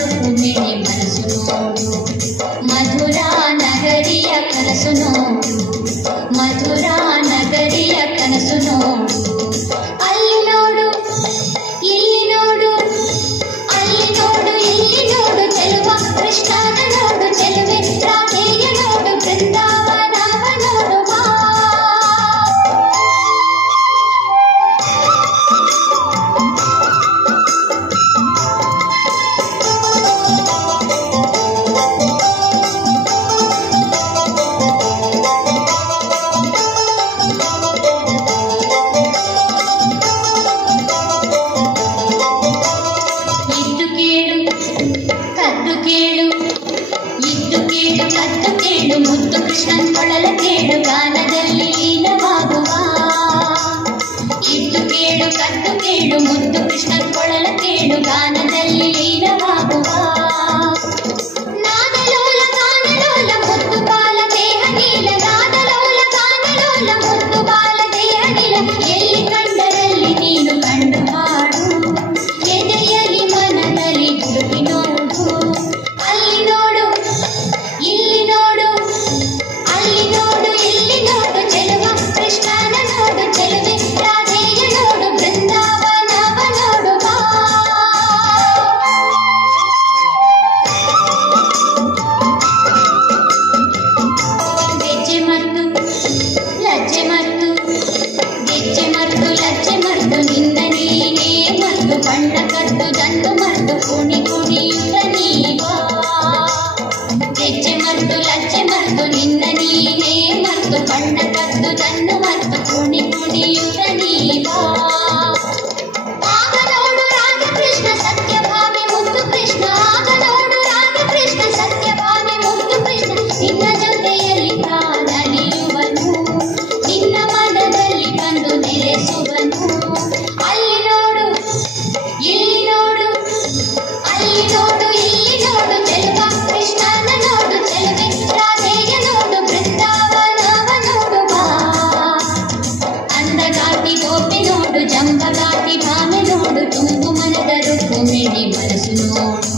ರುಕ್ಮಿಣಿ ಮನಸ್ಸು ನೋಡು, ಮಧುರಾ ನಗರಿಯ ಕನಸು ನೋಡು, ಮಧುರಾ ನಗರಿಯ ಕನಸು ನೋಡು. ಅಲ್ಲಿ ನೋಡು ಇಲ್ಲಿ ನೋಡು, ಅಲ್ಲಿ ನೋಡು ಇಲ್ಲಿ ನೋಡು ಚೆಲುವ, ಕೃಷ್ಣನ ನೋಡು ಚೆಲುವೆ, ರಾಧೆಯ ನೋಡು ಬೃಂದಾವನವ ನೋಡು ಬಾ. ಕದ್ದು ಕೇಳು ಮುದ್ದು ಕೃಷ್ಣನ್ ಕೊಳಲ ಕೇಳು, ಗಾನದಲ್ಲಿ ಲೀನವಾಗುವ. ಇದ್ದು ಕೇಳು ಕದ್ದು ಕೇಳು ಮುದ್ದು ಕೃಷ್ಣನ್ ಕೊಳಲ ಕೇಳು, ಗಾನದಲ್ಲಿ ಲೀನವಾಗುವ. ನಾದಲೋಲ ಗಾನಲೋಲ ಮುದ್ದು ಬಾಲ ದೇಹ ನೀಲ, ನಾದಲೋಲ ಗಾನಲೋಲ ಮುದ್ದು ಬಾಲ ದೇಹ ನೀಲ. ಎಲ್ಲಿ ಕಂಡರಲ್ಲಿ ನೀನು ಕಂಡು ಹಾಡು, ಎದೆಯಲ್ಲಿ ಮನದಲ್ಲಿ ಹುಡುಕಿ ನೋಡು. ಅಲ್ಲಿ ನೋಡು ಇಲ್ಲಿ ನೋಡು, ಅಲ್ಲಿ ನೋಡು ಇಲ್ಲಿ ನೋಡು ಚೆಲುವ, ಕೃಷ್ಣನ ನೋಡು ಚೆಲುವೆ, ರಾಧೆಯ ನೋಡು ಬೃಂದಾವನವ ನೋಡು ಬಾ. ಗೆಜ್ಜೆ ಮರ್ದು ಲಜ್ಜೆ ಮರ್ದು, ಗೆಜ್ಜೆ ಮರ್ದು ಲಜ್ಜೆ ಮರ್ದು ನಿನ್ನ ನೀನೇ ಮರ್ದು, ಬಣ್ಣ ಕದ್ದು ದಂಡು ಮರ್ದು ಕುಣಿ ಕುಣಿಯುತ್ತ ನೀ ಬಾ. ಗೆಜ್ಜೆ ಮರ್ದು ಲಜ್ಜೆ ಮರ್ದು ನಿನ್ನ ನೀನೇ ಮರ್ದು, ಬಣ್ಣ ಕದ್ದು ದಂಡು ಮರ್ದು ಕುಣಿ ಕುಣಿಯುತ್ತ ನೀ ಬಾ. ಆಗ ನೋಡು ರಾಧಕೃಷ್ಣ ಸತ್ಯಭಾಮಿ ಮುದ್ದು ಕೃಷ್ಣ, ಆಗ ನೋಡು ರಾಧಕೃಷ್ಣ ಸತ್ಯಭಾಮಿ ಮುದ್ದು ಕೃಷ್ಣ. ನಿನ್ನ ಜೊತೆಯಲ್ಲಿ ಕಾಣಲಿಯುವನು, ನಿನ್ನ ಮನದಲ್ಲಿ ಬಂದು ನೆಲೆಸುವನು. ಅಲ್ಲಿ ನೋಡು ಇಲ್ಲಿ ನೋಡು, ಅಲ್ಲಿ ನೋಡು ಇಲ್ಲಿ ನೋಡು ಚೆಲುವ, ಕೃಷ್ಣನ ನೋಡು ಚೆಲುವೆ, ರಾಧೆಯ ನೋಡು ಬೃಂದಾವನವ ನೋಡು ಬಾ. ಅಂದಗಾತಿ ಗೋಪಿ ನೋಡು, ಜಂಬಗಾತಿ ಭಾಮೆ ನೋಡು, ತುಂಬು ಮನದ ರುಕ್ಮಿಣಿ ಮನಸ್ಸು ನೋಡು.